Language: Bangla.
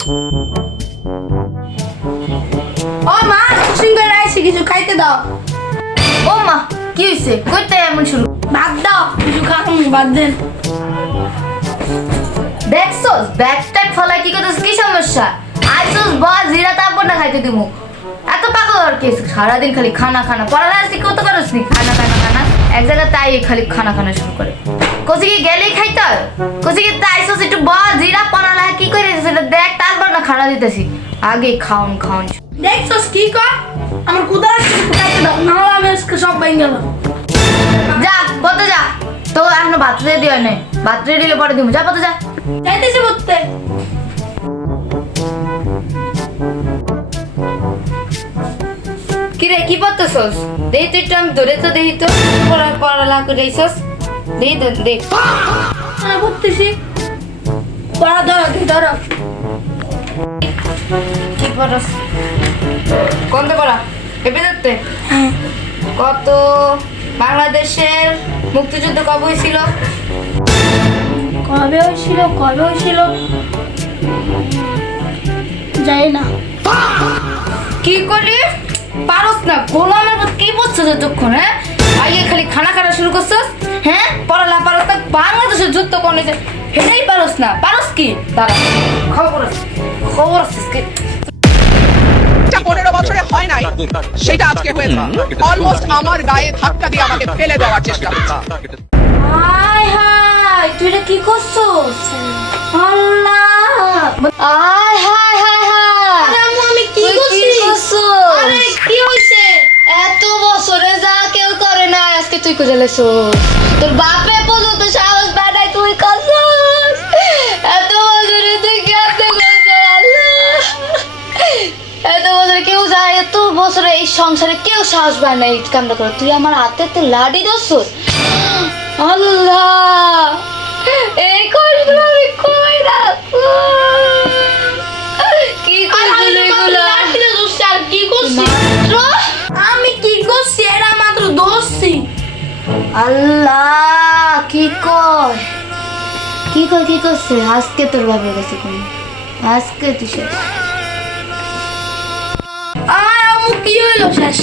ও মা সুন্দর আইছে কিছু খাইতে দাও। ও মা কি হইছে কইতে এমন শুরু ভাত দাও কিছু খাও ভাত দেন। দেখছস ব্যাগ ট্যাগ ফলাই কি করছিস কি সমস্যা আইছস বল জিরা তারপর না খাইতে দিমু এত পাগল আর কি সারাদিন খালি খানা খানা পড়ালা আজকে কত করছ নি খানা খানা খানা এক জায়গায় তাই খালি খানা খানা শুরু করে কোসি কি গেলেই খাইতে হয় কোসি কি আইছস একটু বল জিরা পড়ালা কি করে সেটা দেখ তারপর না খানা দিতেছি আগে খাউন খাউন দেখছস কি কর আমার কুদার কিছু খাইতে দাও না হলে আমি আজকে সব বাইন গেল। যা বলতে যা তো এখনো ভাত দিয়ে দিও না ভাত দিয়ে দিলে পরে দিমু যা বলতে যা যাইতেছি বলতে। কিরে কি পড়তেছস দেই তো একটু আমি ধরে তো দেই তো পড়ালা করেছস দেই দেখ আমি বলতেছি পড়া ধরো তুই ধরো। কি পড়াস কোনটা পড়া এবে দেখতে হ্যাঁ কত বাংলাদেশের মুক্তিযুদ্ধ কবে হয়েছিল কবে হয়েছিল যাই না। কি করলি পারস না গোলামের মত কি বলছিস যতক্ষণ হ্যাঁ আগে খালি খানা খাওয়া শুরু করছিস হ্যাঁ পড়ালা পারস না বাংলাদেশের যুদ্ধ কোন হয়েছে সেটাই পারস না পারস কি দাঁড়া খবর আছে কি 15 বছরে হয় নাই সেটা আজকে হয়েছে অলমোস্ট আমার গায়ে ধাক্কা দিয়ে আমাকে ফেলে দেওয়ার চেষ্টা করছে। হাই হাই তুই এটা কি করছস আল্লাহ হাই হাই হাই হাই আরে আম্মু আমি কি করছি? আরে কি হইছে? এত বছরে যা কেউ করে না আজকে তুই করে লেছো তোর বাপে পর্যন্ত সাহস বাড়াই তুই করছস এত বছরে তুই কেমনে করছস আল্লাহ এত বছরে কেউ যায় এত বছরে এই সংসারে কেউ সাহস পায় না এই কামটা করে তুই আমার হাতে তো লাডি দোসস আল্লাহ এই কষ্ট আমি কই রাখবো কি করছিস এগুলো কি করছি আমি কি করছি এরা মাত্র দোষছি। আল্লাহ কি করছে আজকে তোর বাবার কাছে কোন আজকে তুই শেষ আর আম্মু কি হইলো শেষ